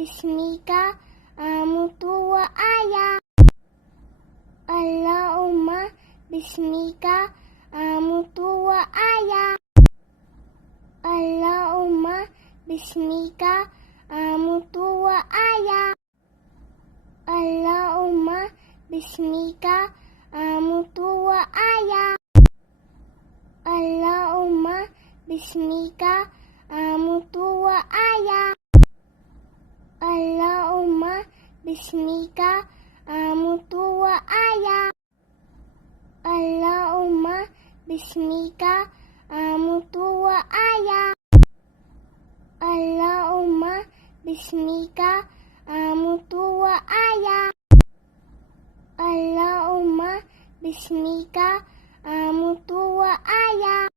bismika amutu wa aya. Allahumma bismika amutu wa aya. Allahumma bismika amutu wa aya. Allahumma bismika amutu wa aya. Allahumma bismika amutu wa aya. Allahumma bismika amutu wa aya. Allahumma bismika amutu wa aya. Allahumma bismika amutu wa aya. Allahumma bismika amutu wa aya.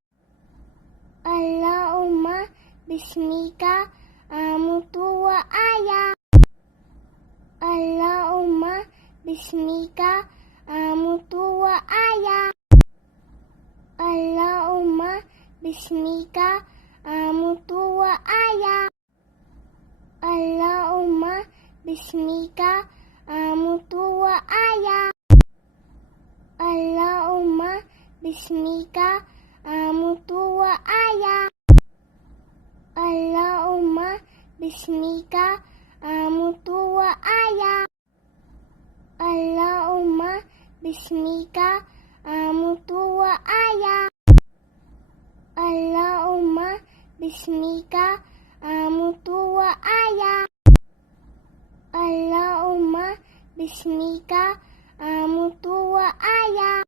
Allahumma bismika amutu wa aya. Allahumma bismika amutu wa aya. Allahumma bismika amutu wa aya. Allahumma bismika amutu wa aya. Allahumma bismika amutu wa aya. Allahumma bismika amutu wa aya. Allahumma bismika amutu wa aya. Allahumma bismika amutu wa aya. Allahumma bismika amutu wa aya.